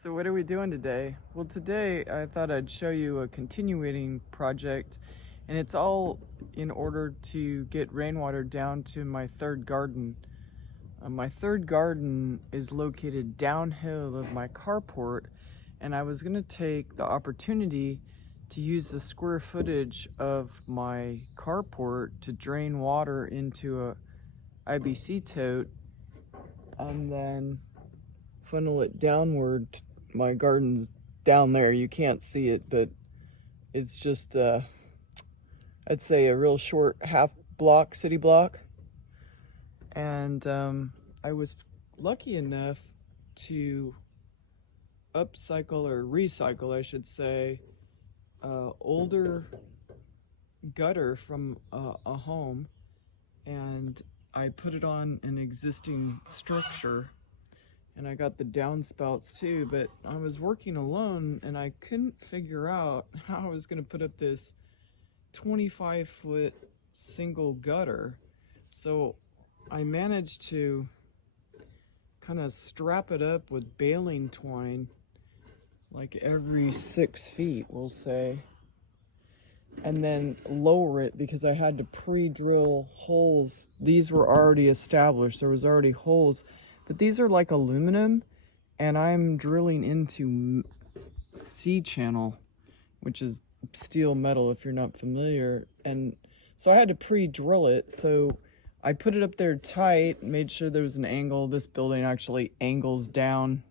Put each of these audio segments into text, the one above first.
So what are we doing today? Well, today I thought I'd show you a continuing project, and it's all in order to get rainwater down to my third garden. My third garden is located downhill of my carport, and I was going to take the opportunity to use the square footage of my carport to drain water into a IBC tote and then funnel it downward. My garden's down there, you can't see it, but it's just I'd say a real short half block, city block. And I was lucky enough to upcycle, or recycle I should say, older gutter from a home, and I put it on an existing structure, and I got the downspouts too, but I was working alone and I couldn't figure out how I was going to put up this 25-foot single gutter. So I managed to kind of strap it up with baling twine, like every 6 feet, we'll say, and then lower it because I had to pre-drill holes. These were already established, there was already holes. But these are like aluminum, and I'm drilling into C-channel, which is steel metal if you're not familiar. And so I had to pre-drill it. So I put it up there tight, made sure there was an angle. This building actually angles down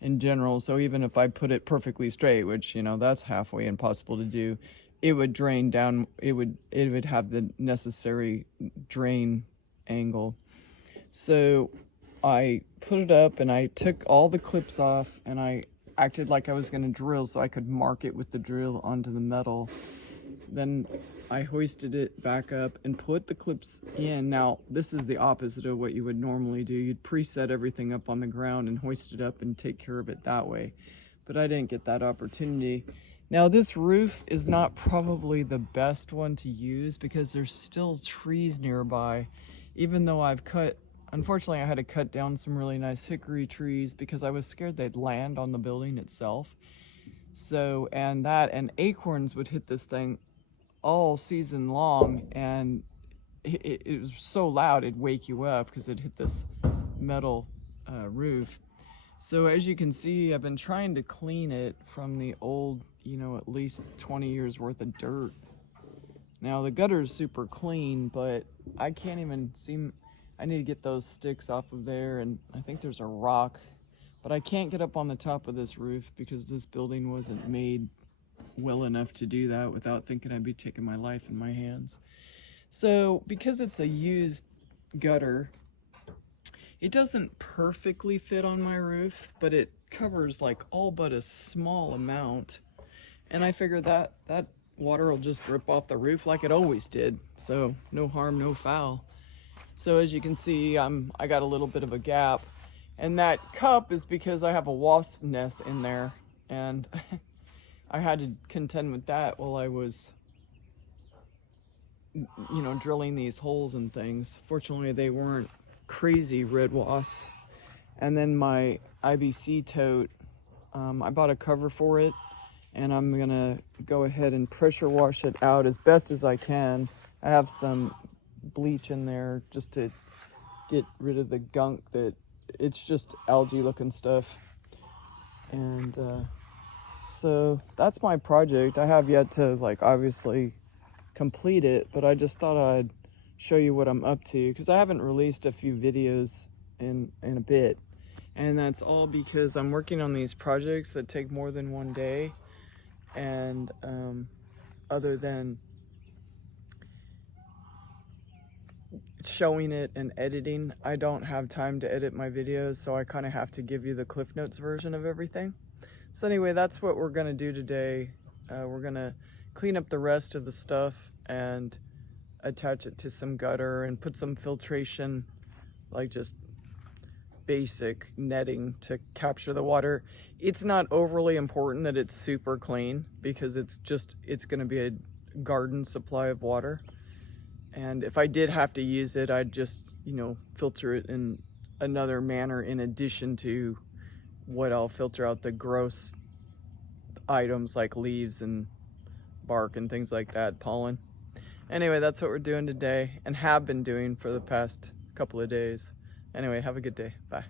in general. So even if I put it perfectly straight, which, you know, that's halfway impossible to do, it would drain down. It would have the necessary drain angle. So I put it up and I took all the clips off and I acted like I was going to drill so I could mark it with the drill onto the metal. Then I hoisted it back up and put the clips in. Now, this is the opposite of what you would normally do. You'd preset everything up on the ground and hoist it up and take care of it that way. But I didn't get that opportunity. Now, this roof is not probably the best one to use because there's still trees nearby, even though unfortunately, I had to cut down some really nice hickory trees because I was scared they'd land on the building itself. So, and acorns would hit this thing all season long, and it was so loud it'd wake you up because it hit this metal roof. So as you can see, I've been trying to clean it from the old, at least 20 years worth of dirt. Now the gutter is super clean, but I can't even seem... I need to get those sticks off of there, and I think there's a rock, but I can't get up on the top of this roof because this building wasn't made well enough to do that without thinking I'd be taking my life in my hands. So because it's a used gutter, it doesn't perfectly fit on my roof, but it covers like all but a small amount, and I figured that water will just drip off the roof like it always did, so no harm, no foul. So as you can see, I got a little bit of a gap, and that cup is because I have a wasp nest in there, and I had to contend with that while I was, drilling these holes and things. Fortunately, they weren't crazy red wasps. And then my IBC tote, I bought a cover for it, and I'm gonna go ahead and pressure wash it out as best as I can. I have some bleach in there just to get rid of the gunk that it's just algae looking stuff. And so that's my project. I have yet to obviously complete it, but I just thought I'd show you what I'm up to because I haven't released a few videos in a bit, and that's all because I'm working on these projects that take more than one day, and other than showing it and editing, I don't have time to edit my videos, so I kind of have to give you the Cliff Notes version of everything. So anyway, that's what we're gonna do today. We're gonna clean up the rest of the stuff and attach it to some gutter and put some filtration, like just basic netting to capture the water. It's not overly important that it's super clean because it's gonna be a garden supply of water. And if I did have to use it, I'd just, filter it in another manner in addition to what I'll filter out the gross items like leaves and bark and things like that, pollen. Anyway, that's what we're doing today and have been doing for the past couple of days. Anyway, have a good day. Bye.